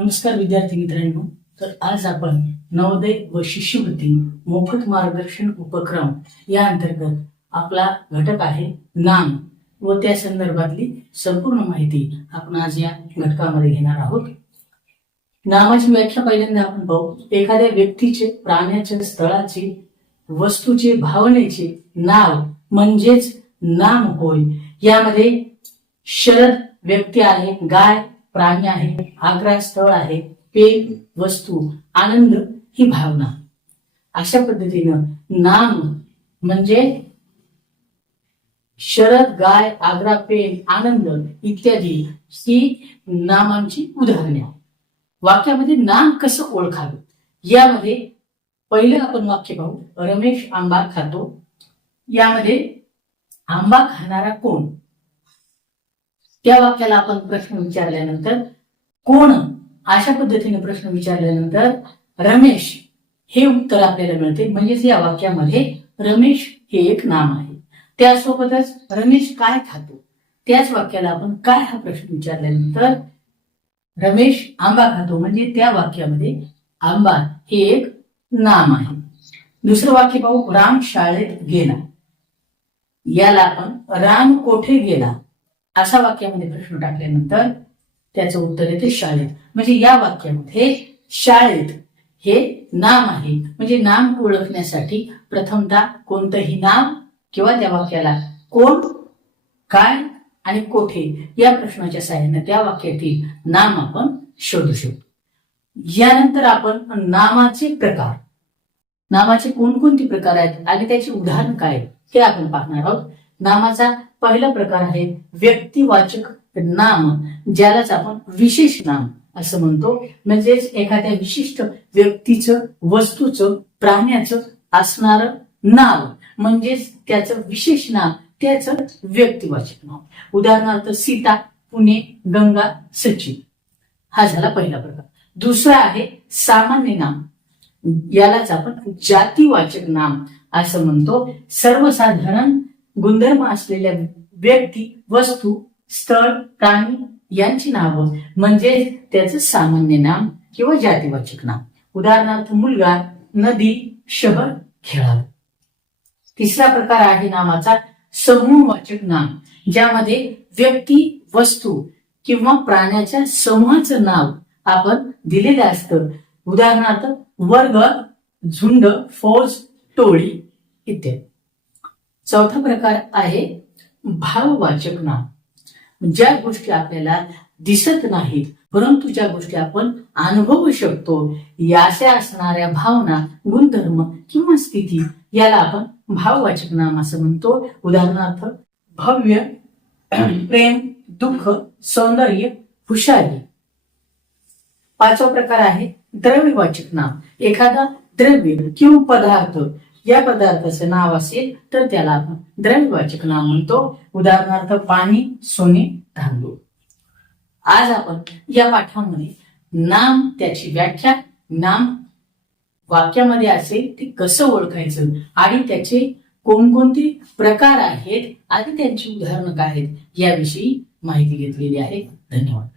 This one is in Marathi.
नमस्कार विद्यार्थी मित्रांनो. तर आज आपण नवोदय व शिष्यवृत्ती मोफत मार्गदर्शन उपक्रम या अंतर्गत आपला घटक आहे नाम व त्या संदर्भातली संपूर्ण माहिती आपण आज या घटकामध्ये घेणार आहोत. नामाची व्याख्या पहिल्यांदा आपण पाहू. एखाद्या व्यक्तीचे प्राण्याचे स्थळाचे वस्तूचे भावनेचे नाव म्हणजेच नाम होय. यामध्ये शरद व्यक्ती आहे गाय प्राणी आहे आग्रा स्थळ आहे पेन वस्तू आनंद ही भावना. अशा पद्धतीनं नाम म्हणजे शरद गाय आग्रा पेन आनंद इत्यादी ही नामांची उदाहरणे वाक्यामध्ये नाम कसं ओळखावे? यामध्ये पहिलं आपण वाक्य पाहू. रमेश आंबा खातो. यामध्ये आंबा खाणारा कोण? त्या वाक्याला आपण प्रश्न विचारल्यानंतर कोण अशा पद्धतीने प्रश्न विचारल्यानंतर रमेश हे उत्तर आपल्याला मिळते. म्हणजेच या वाक्यामध्ये रमेश हे एक नाम आहे. त्यासोबतच रमेश काय खातो? त्याच वाक्याला आपण काय हा प्रश्न विचारल्यानंतर रमेश आंबा खातो. म्हणजे त्या वाक्यामध्ये आंबा हे एक नाम आहे. दुसरं वाक्य पाहू. राम शाळेत गेला. याला आपण राम कोठे गेला? असा वाक्यामध्ये प्रश्न टाकल्यानंतर त्याचं उत्तर येते शाळेत. म्हणजे या वाक्यामध्ये शाळेत हे नाम आहे. म्हणजे नाम ओळखण्यासाठी प्रथमतः कोणतंही नाम किंवा त्या वाक्याला कोण काय आणि कोठे या प्रश्नाच्या सहाय्याने त्या वाक्यातील नाम आपण शोधू शकतो. यानंतर आपण नामाचे प्रकार. नामाचे कोणकोणते प्रकार आहेत आणि त्याचे उदाहरण काय हे आपण पाहणार आहोत. नामाचा पहिला प्रकार आहे व्यक्तिवाचक नाम ज्यालाच आपण विशेष नाम असं म्हणतो. म्हणजेच एखाद्या विशिष्ट व्यक्तीचं वस्तूचं प्राण्याचं असणार नाव म्हणजेच त्याचं विशेष नाव त्याचं व्यक्तिवाचक नाव. उदाहरणार्थ सीता पुणे गंगा सचिन. हा झाला पहिला प्रकार. दुसरा आहे सामान्य नाम. यालाच आपण जातीवाचक नाम असं म्हणतो. सर्वसाधारण गुणधर्म असलेल्या व्यक्ती वस्तू स्थळ प्राणी यांची नावं. म्हणजे त्याचं सामान्य नाम किंवा जातीवाचक नाम. उदाहरणार्थ मुलगा नदी शहर खेळाडू. तिसरा प्रकार आहे नामाचा समूहवाचक नाम ज्यामध्ये व्यक्ती वस्तू किंवा प्राण्याच्या समूहाचं नाव आपण दिलेलं असतं. उदाहरणार्थ वर्ग झुंड फौज टोळी इत्यादी. चौथा प्रकार आहे भाववाचक नाम ज्या गोष्टी आपल्याला दिसत नाहीत परंतु ज्या गोष्टी आपण अनुभवू शकतो याच्या असणाऱ्या भावना गुणधर्म किंवा स्थिती याला आपण भाववाचक नाम असं म्हणतो. उदाहरणार्थ भव्य प्रेम दुःख सौंदर्य हुशारी. पाचवा प्रकार आहे द्रव्यवाचक नाम एखादा द्रव्य किंवा पदार्थ या पदार्थाचे नाव असेल तर त्याला आपण द्रव्यवाचक नाव म्हणतो. उदाहरणार्थ पाणी सोने तांदूळ आज आपण या पाठामध्ये नाम त्याची व्याख्या नाम वाक्यामध्ये असेल ते कसं ओळखायचं आणि त्याचे कोणकोणते प्रकार आहेत आणि त्यांची उदाहरणं काय आहेत याविषयी माहिती घेतलेली आहे. धन्यवाद.